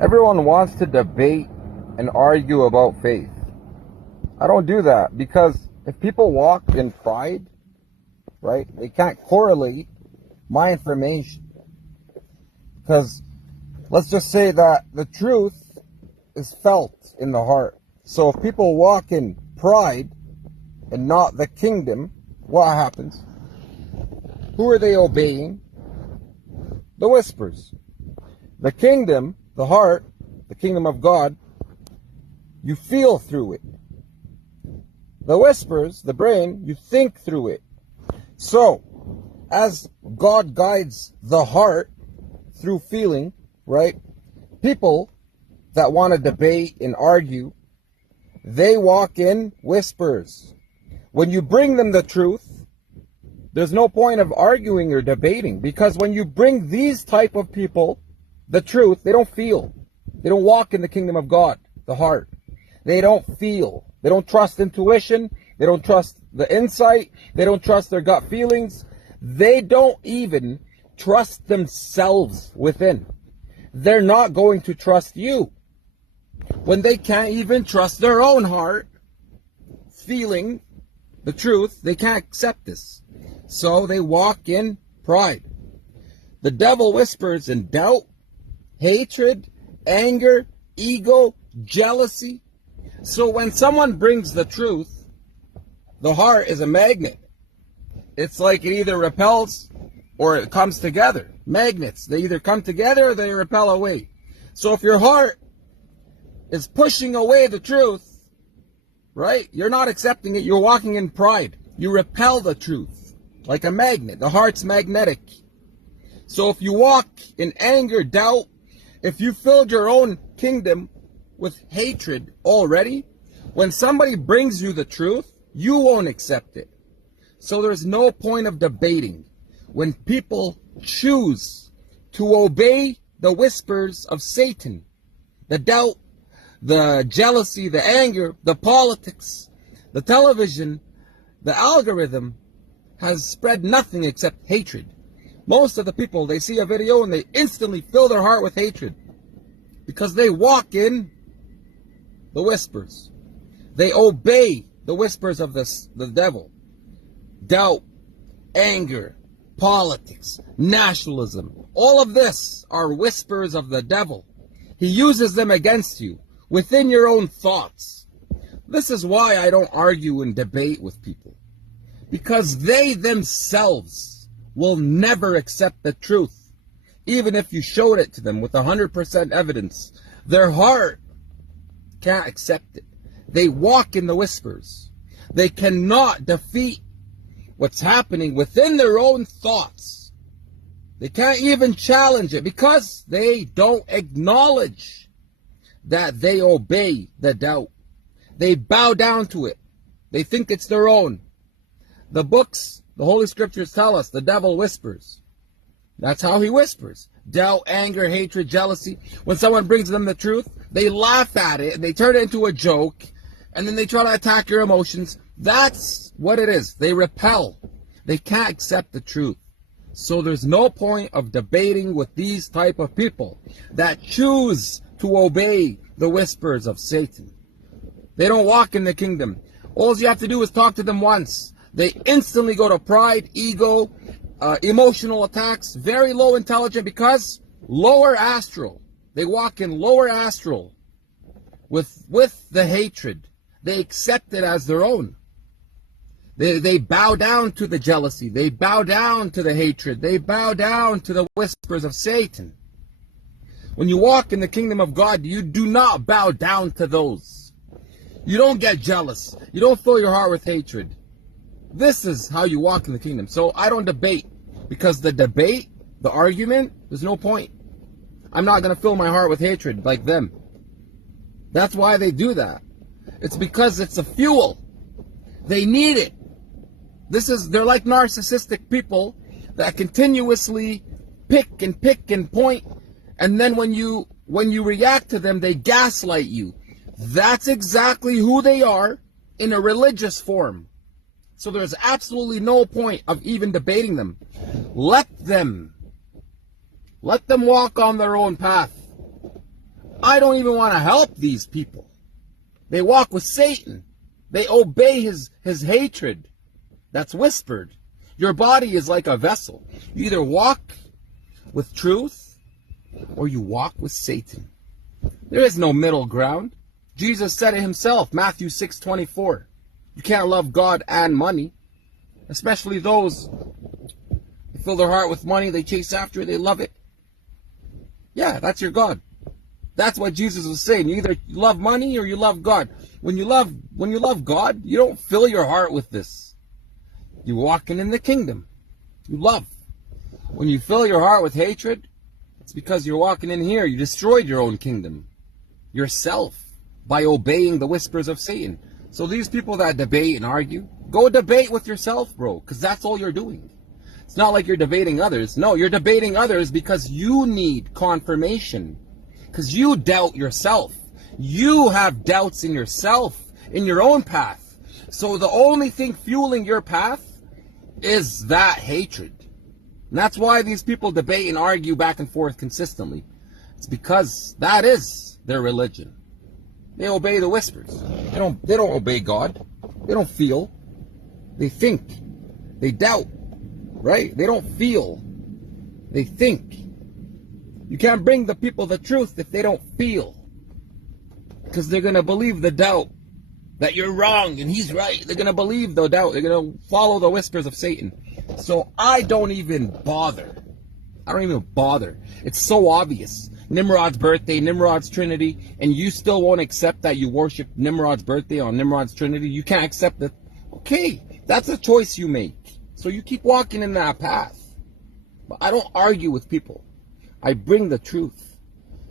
Everyone wants to debate and argue about faith. I don't do that because if people walk in pride, right, they can't correlate my information. Because let's just say that the truth is felt in the heart. So if people walk in pride and not the kingdom, what happens? Who are they obeying? The whispers. The kingdom, the heart, the kingdom of God, you feel through it. The whispers, the brain, you think through it. So, as God guides the heart through feeling, right? People that want to debate and argue, they walk in whispers. When you bring them the truth, there's no point of arguing or debating, because when you bring these type of people the truth, they don't feel. They don't walk in the kingdom of God, the heart. They don't feel. They don't trust intuition. They don't trust the insight. They don't trust their gut feelings. They don't even trust themselves within. They're not going to trust you when they can't even trust their own heart, feeling the truth. They can't accept this. So they walk in pride. The devil whispers in doubt, hatred, anger, ego, jealousy. So when someone brings the truth, the heart is a magnet. It's like it either repels or it comes together. Magnets, they either come together or they repel away. So if your heart is pushing away the truth, right? You're not accepting it. You're walking in pride. You repel the truth like a magnet. The heart's magnetic. So if you walk in anger, doubt, if you filled your own kingdom with hatred already, when somebody brings you the truth, you won't accept it. So there's no point of debating. When people choose to obey the whispers of Satan, the doubt, the jealousy, the anger, the politics, the television, the algorithm has spread nothing except hatred. Most of the people, they see a video and they instantly fill their heart with hatred because they walk in the whispers. They obey the whispers of the devil. Doubt, anger, politics, nationalism, all of this are whispers of the devil. He uses them against you within your own thoughts. This is why I don't argue and debate with people, because they themselves will never accept the truth. Even if you showed it to them with 100% evidence, their heart can't accept it. They walk in the whispers. They cannot defeat what's happening within their own thoughts. They can't even challenge it because they don't acknowledge that they obey the doubt. They bow down to it. They think it's their own. The books, the Holy Scriptures tell us the devil whispers. That's how he whispers. Doubt, anger, hatred, jealousy. When someone brings them the truth, they laugh at it and they turn it into a joke, and then they try to attack your emotions. That's what it is. They repel. They can't accept the truth. So there's no point of debating with these type of people that choose to obey the whispers of Satan. They don't walk in the kingdom. All you have to do is talk to them once. They instantly go to pride, ego, emotional attacks, very low intelligent, because lower astral. They walk in lower astral with the hatred. They accept it as their own. They bow down to the jealousy. They bow down to the hatred. They bow down to the whispers of Satan. When you walk in the kingdom of God, you do not bow down to those. You don't get jealous. You don't fill your heart with hatred. This is how you walk in the kingdom. So I don't debate, because the debate, the argument, there's no point. I'm not going to fill my heart with hatred like them. That's why they do that. It's because it's a fuel. They need it. They're like narcissistic people that continuously pick and point, and then when you react to them, they gaslight you. That's exactly who they are in a religious form. So there's absolutely no point of even debating them. Let them walk on their own path. I don't even want to help these people. They walk with Satan. They obey his hatred that's whispered. Your body is like a vessel. You either walk with truth or you walk with Satan. There is no middle ground. Jesus said it himself, Matthew 6:24. You can't love God and money, especially those who fill their heart with money, they chase after it, they love it. Yeah, that's your God. That's what Jesus was saying. You either love money or you love God. When you love God, you don't fill your heart with this. You're walking in the kingdom. You love. When you fill your heart with hatred, it's because you're walking in here. You destroyed your own kingdom, yourself, by obeying the whispers of Satan. So these people that debate and argue, go debate with yourself, bro, because that's all you're doing. It's not like you're debating others. No, you're debating others because you need confirmation. Because you doubt yourself. You have doubts in yourself, in your own path. So the only thing fueling your path is that hatred. And that's why these people debate and argue back and forth consistently. It's because that is their religion. They obey the whispers. They don't obey God. They don't feel. They think. They doubt. Right? They don't feel. They think. You can't bring the people the truth if they don't feel. Because they're going to believe the doubt that you're wrong and he's right. They're going to believe the doubt. They're going to follow the whispers of Satan. So I don't even bother. I don't even bother. It's so obvious. Nimrod's birthday, Nimrod's Trinity, and you still won't accept that you worship Nimrod's birthday on Nimrod's Trinity. You can't accept it. Okay, that's a choice you make. So you keep walking in that path. But I don't argue with people. I bring the truth.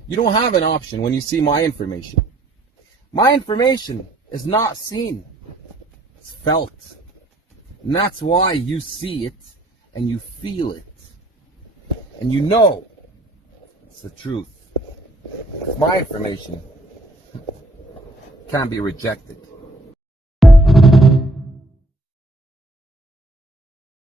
You don't have an option when you see my information. My information is not seen. It's felt. And that's why you see it and you feel it. And you know it's the truth. My information can't be rejected.